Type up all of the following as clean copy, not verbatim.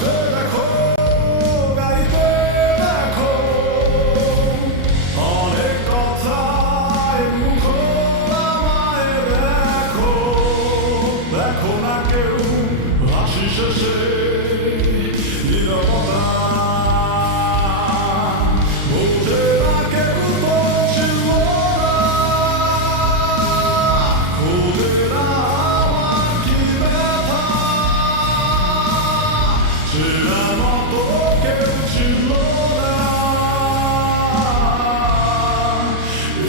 দেখো গাড়িতে দেখো অনেক কথায় মুখো আমায় দেখো দেখো না কেউ হাসি শেষে নীরবতা বোঝে না কেউ তো ছিল না খোঁজে না আমার কি ব্যথা চেনার মতো কেউ ছিল না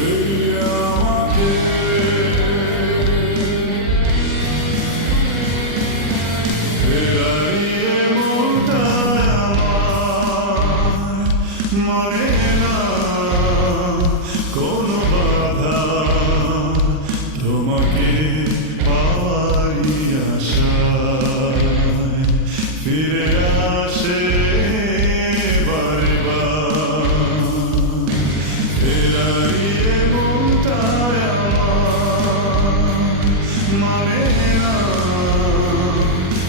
এই আমাকে ফেরাইয়ে মনটায় আমার মানে না কোনো বাধা তোমাকে পাওয়ারই আশায় ফিরে আসে বারে বার ফেরাইয়ে মনটায় আমার মানে না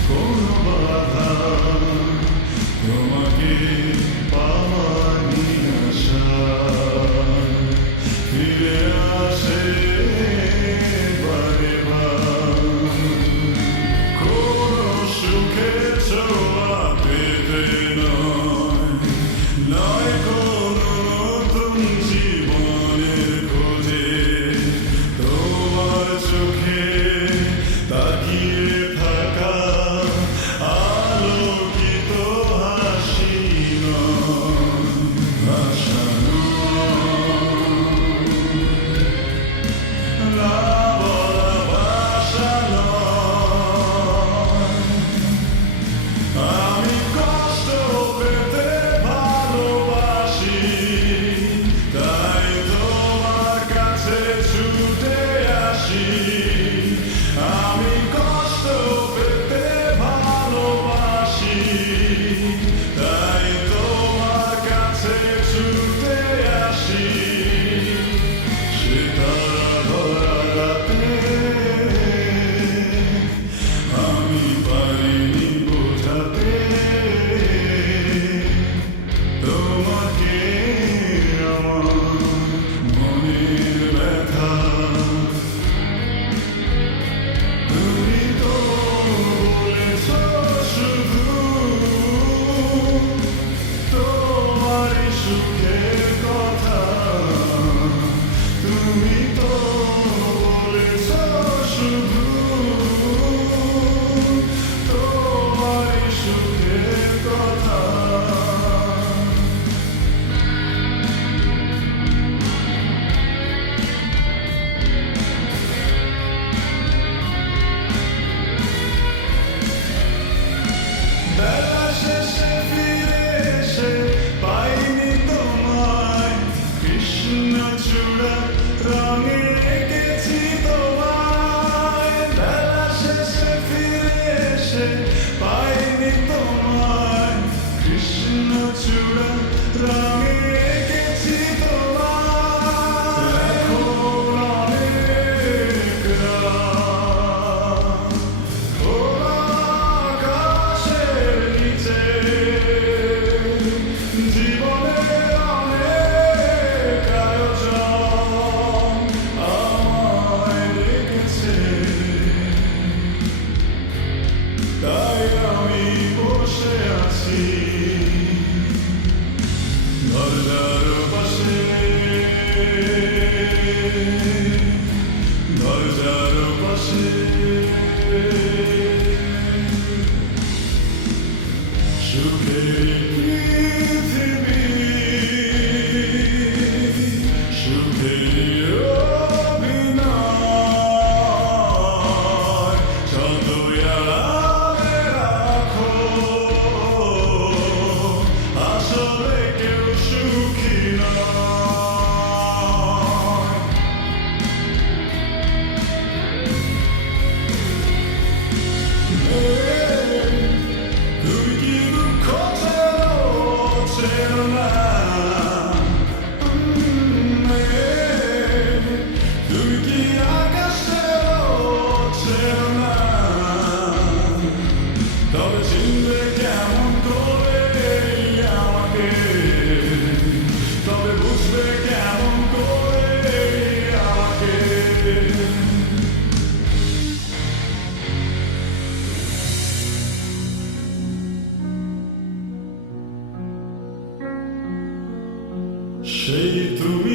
কোনো বাধা তোমাকে পাওয়ারই আশায় ফিরে আসে বারে বার কোনো সুখের ছোঁয়া পেতে নয় কোনো নতুন জীবনের খোঁজে তোমার চোখে তাকিয়ে থাকা আলোকিত হাসি ভাষা না বলা ভাষা আমি কষ্ট পেতে ভালোবাসি তাই তোমার কাছে ছুটে আসি আমি কষ্ট পেতে ভালোবাসি তাই তোমার কাছে ছুটে আসি সিতারা ভরা রাতে আমি পারিনি বোঝাতে তোমাকে আমার মনের ব্যথা তুমি তো বলেছ শুধু তোমার সুখের কথা তুমি তো বলেছ শুধু তোমার সুখের কথা বেলা শেষে ফিরে এসে পাইনি তোমায় কৃষ্ণচূড়া রঙে এঁকেছি তোমায় বেলা শেষে ফিরে এসে পাইনি তোমায় কৃষ্ণচূড়া রঙে এঁকেছি তোমায় এখন অনেক রাত খোলা আকাশের নিচে জীবনের অনেক আয়োজন আমায় ডেকেছে তাই আমি বসে আছি দরজার পাশে দরজার পাশে সুখের পৃথিবী সুখের অভিনয় যতই আড়ালে রাখো আসলে কেউ সুখী নয় তুমি কি দুঃখ চেনো না তুমি কি আকাশ চেনো না তবে চিনবে কেমন সেই তুমি